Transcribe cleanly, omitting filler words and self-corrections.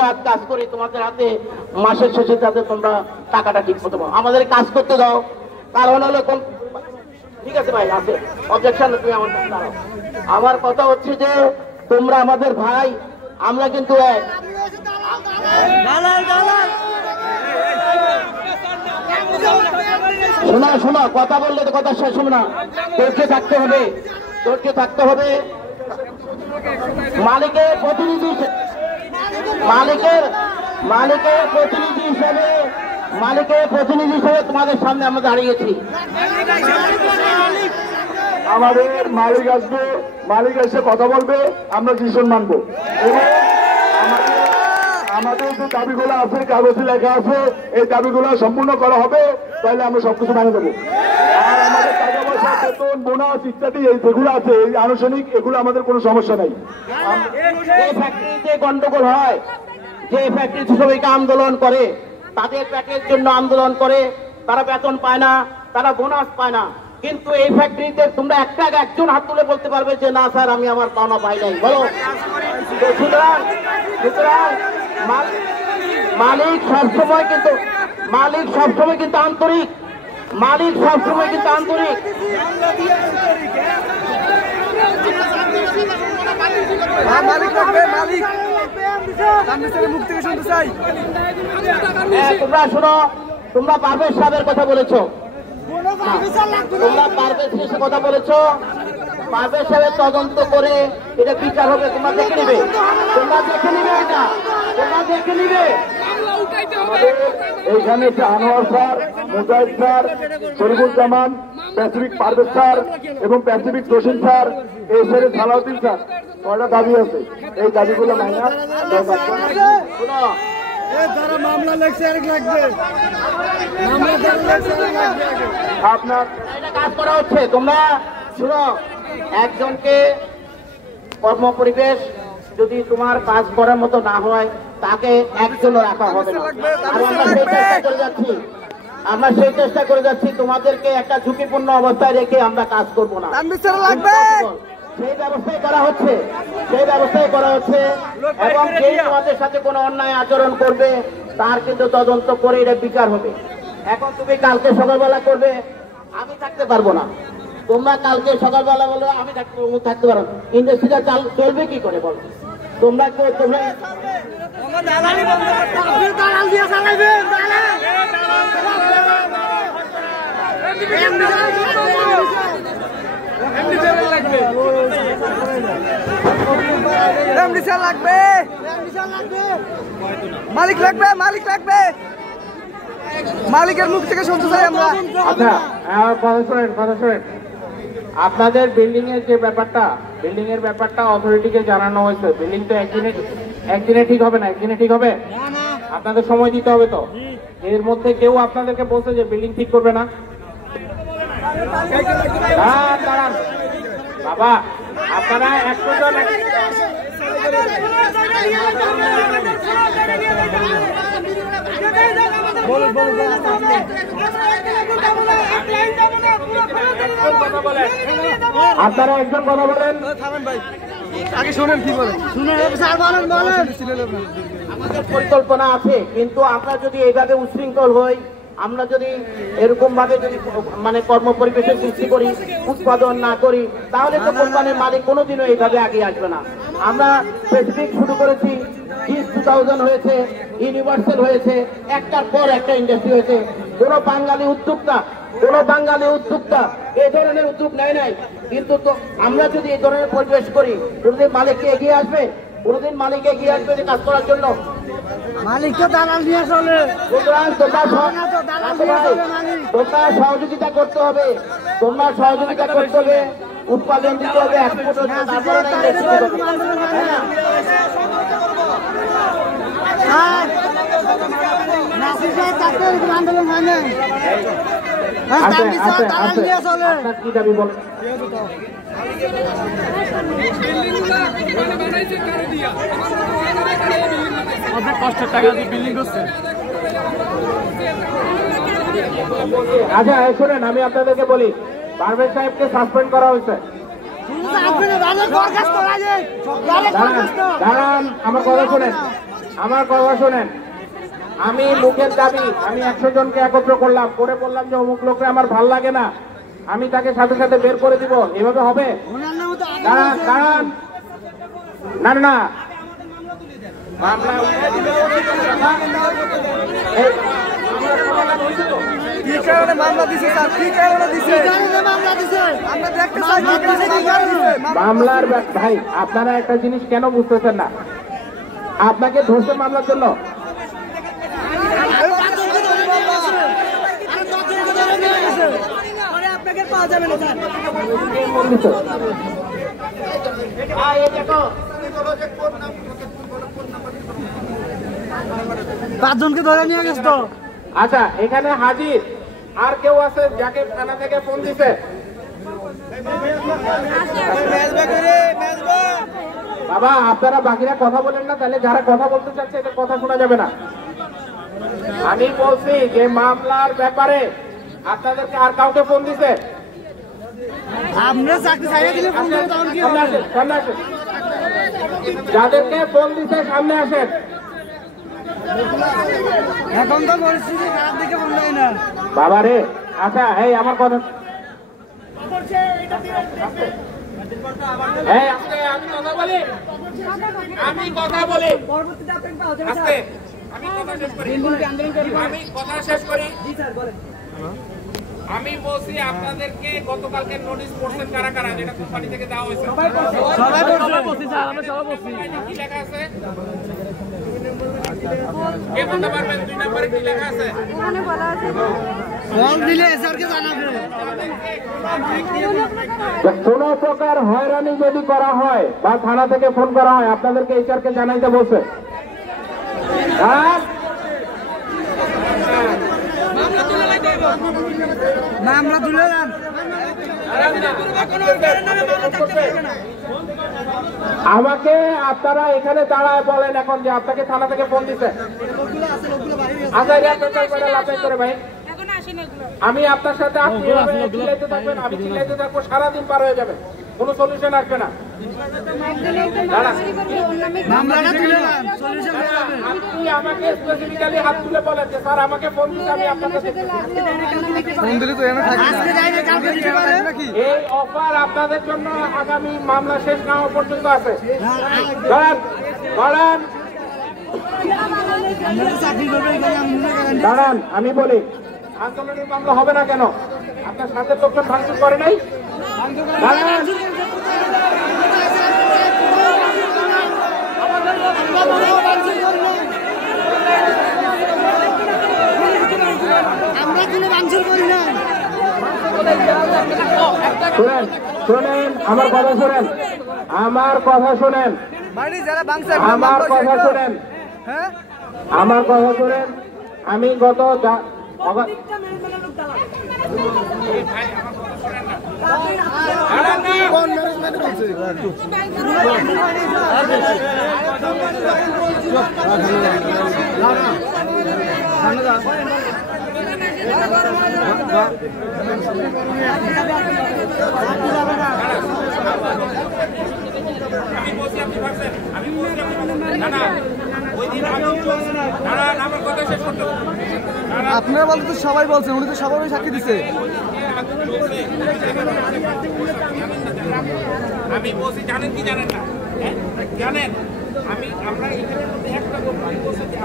রাত কাজ করি, তোমাদের হাতে মাসের শেষে যাতে তোমরা টাকাটা ঠিক মতো পাও। আমাদের কাজ করতে দাও, কারণ হলো ঠিক আছে ভাই, আছে অবজেকশন, তুমি আমার কাছে দাঁড়াও। আমার কথা হচ্ছে যে তোমরা আমাদের ভাই, আমরা কিন্তু এক। শোনা শোনা, কথা বললে তো কথা শেষ হবে না, তোরকে থাকতে হবে, তোরকে থাকতে হবে। মালিকের প্রতিনিধি হিসেবে তোমাদের সামনে আমরা দাঁড়িয়েছি। আমাদের মালিক আসবে, মালিক এসে কথা বলবে, আমরা ডিসিশন মানবো। আমাদের যে দাবিগুলো আছে, কাগজে লেখা আছে, এই দাবিগুলো সম্পূর্ণ করা হবে, তাহলে আমরা সবকিছু মেনে দেবো। আর আমাদের টাকা পয়সা, বেতন, বোনাস ইত্যাদি এই যেগুলো আছে, এই আনুষ্ঠানিক, এগুলো আমাদের কোনো সমস্যা নেই। যে ফ্যাক্টরিতে গন্ডগোল হয়, যে ফ্যাক্টরিতে সবাইকে আন্দোলন করে, তাদের প্যাকের জন্য আন্দোলন করে, তারা বেতন পায় না, তারা বোনাস পায় না, কিন্তু এই ফ্যাক্টরিতে তোমরা একজন হাত তুলে বলতে পারবে যে না স্যার আমি আমার পাওনা পাই নাই, বলো? সুতরাং মালিক সবসময় কিন্তু আন্তরিক, তোমরা শোনো, তোমরা পারভেজ সাহেবের কথা বলেছো, পারভেজ সাহেবের তদন্ত করে এটা বিচার হবে, তোমরা দেখে নিবে, এইখানে Anwar sir, Mujahid sir, Sharifuzzaman, Pacific Parvez sir এবং প্যাসিফিক জসিম স্যার, এই স্যারের সালাউদ্দিন স্যার, কয়টা দাবি আছে, এই দাবিগুলো মাইনা আপনার কাজ করা হচ্ছে। তোমরা শুনো, একজনকে কর্মপরিবেশ যদি তোমার কাজ করার মতো না হয়, তাকে একজনও রাখা হবে না। আমরা সেই চেষ্টা করে যাচ্ছি, তোমাদেরকে একটা ঝুঁকিপূর্ণ অবস্থায় রেখে আমরা কাজ করবো না, সেই ব্যবস্থাই করা হচ্ছে, এবং যে তোমাদের সাথে কোনো অন্যায় আচরণ করবে তার কিন্তু তদন্ত করে এটা বিচার হবে। এখন তুমি কালকে সকালবেলা করবে, আমি থাকতে পারবো না, তোমরা কালকে সকালবেলা বলো আমি থাকতে পারবো, ইন্ডাস্ট্রিটা চলবে কি করে বলো? তোমরা মালিকের মুখ থেকে শুনতে চাই আমরা। আচ্ছা, কথা শোনেন, আপনাদের বিল্ডিং এর যে ব্যাপারটা অথরিটিকে জানানো হয়েছে। বিল্ডিং তো একদিনে ঠিক হবে না, একদিনে ঠিক হবে, আপনাদের সময় দিতে হবে। তো এর মধ্যে কেউ আপনাদেরকে বলছে যে বিল্ডিং ঠিক করবে না? দাঁড়ান বাবা, আপনারা 100 জন আপনারা একজন কথা বলেন, আগে শুনেন কি বলেন, আমাদের পরিকল্পনা আছে, কিন্তু আমরা যদি এইভাবে উচ্ছৃঙ্খল হই, আমরা যদি এরকম ভাবে যদি মানে কর্ম পরিবেশের সৃষ্টি করি, উৎপাদন না করি, তাহলে তো কোম্পানির মালিক কোনোদিনও এইভাবে আগে আসবে না। আমরা স্পেসিফিক শুরু করেছি, 2000 হয়েছে, ইউনিভার্সাল হয়েছে, একটার পর একটা ইন্ডাস্ট্রি হয়েছে। কোনো বাঙালি উদ্যোক্তা এই ধরনের উদ্যোগ নেয় নাই, কিন্তু তো আমরা যদি এই ধরনের পরিবেশ করি, কোনোদিন মালিককে এগিয়ে আসবে, যে কাজ করার জন্য? মালিক তো দালাল নিয়ে চলে। তোমরা সহযোগিতা করতে হবে, উৎপাদন দিতে হবে, এক্সপোর্ট হচ্ছে, তারপরে আন্দোলন হয় না, কি দাবি বলেন? কষ্টের টাকা দিয়ে বিল্ডিং করছে। আচ্ছা শোনেন, আমি আপনাদেরকে বলি, পারভেজ সাহেবকে সাসপেন্ড করা হয়েছে। দাঁড়ান, আমার কথা শোনেন, আমার কথা শোনেন, আমি মুখের দাবি আমি 100 জনকে একত্র করলাম, করে বললাম যে অমুক লোককে আমার ভাল লাগে না, আমি তাকে সাথে সাথে বের করে দিব, এভাবে হবে? দাঁড়ান দাঁড়ান, না না না, মামলা উঠে দিলে কি কারণে মামলা দিছে স্যার? কি কারণে দিছে? আমরা দেখতে চাই মামলার ভাই, আপনারা একটা জিনিস কেন বুঝতেছেন না? আপনাকে ধরছে মামলার জন্য, আপনাকে পাওয়া যাবে না স্যার। পাঁচজনকে ধরে নিয়ে গেছে তো। আচ্ছা, এখানে হাজির আর কেউ আছে যাকে থানা থেকে ফোন দিছে? বাবা, আপনারা বাকিরা কথা বলেন না, তাহলে যারা কথা বলতে চাচ্ছে এদের কথা শোনা যাবে না। আমি বলছি যে মামলার ব্যাপারে আপনাদেরকে আর কাউকে ফোন দিছে? আমরা চাকরি ছাড়িয়ে দিলে ফোন করে তখন কি সামনে হবে? আসেন, সামনে আসেন। যাদেরকে ফোন দিছে সামনে আসেন। এখন তো পরিস্থিতি খারাপ দিকে ফোন দেয় না। বাবা রে, আচ্ছা এই আমার কথা, এই আজকে আমি কথা বলি, আমি কথা বলি, পরবর্তীতে আপনাকে পাওয়া যাবে আজকে আমি কথা শেষ করি, আমি কথা শেষ করি। আমি বলছি আপনাদেরকে গতকালকে নোটিশ করছেন কারা কারা, যেটা কোম্পানি থেকে দেওয়া হয়েছে? সবাই বলছি স্যার, আমরা সবাই বলছি। কি লেখা আছে? কে বলতে পারবেন 2 নম্বরে কি লেখা আছে? ফোন দিলে স্যারকে জানাবে। কোনো প্রকার হয়রানি যদি করা হয় বা থানা থেকে ফোন করা হয়, আপনাদেরকে এইচআরকে জানাইতে বলছে। মামলা তুলে দেন। আমাকে আপনারা এখানে দাঁড়ায় বলেন এখন যে আপনাকে থানা থেকে ফোন দিছে। আচ্ছা, করে ভাই, আমি আপনার সাথে চিল্লাইতে থাকবেন, আমি চিল্লাইতে থাকবো, সারাদিন পার হয়ে যাবে, কোনো সলিউশন আসবে না। মামলাটা তুলে দেন, সলিউশন হয়ে যাবে। আপনি আমাকে স্পেসিফিক্যালি হাত তুলে বলেন যে স্যার আমাকে ফোন দিতে, আমি আপনার সাথে ফোন দিলে তো এখানে থাকি না। আজকে যাই না, কালকে দিতে পারে নাকি? এই অফার আপনাদের জন্য আগামী মামলা শেষ না হওয়া পর্যন্ত আছে। দাঁড়ান দাঁড়ান আমরা চাকরি করবো এখানে, আমি মনে করেন দাঁড়ান, আমি বলি আন্দোলনের মামলা হবে না কেন? আপনার সাথে লোকজন ভাঙচুর করে নাই? দাঁড়ান, আমরা কোনো ভাঙচুর করি না। শুনেন শুনেন, আমার কথা শুনেন, আমার কথা শুনেন, মানে যারা ভাঙছে আমার কথা শুনেন, হ্যাঁ, আমার কথা শুনেন। আমি গত আপনারা বলতে তো সবাই বলছেন, উনি তো সবাই সাক্ষী দিচ্ছে। আমি বলছি, জানেন কি জানেন না? জানেন, আমরা এখানের মধ্যে একটা কোম্পানি বলছে যে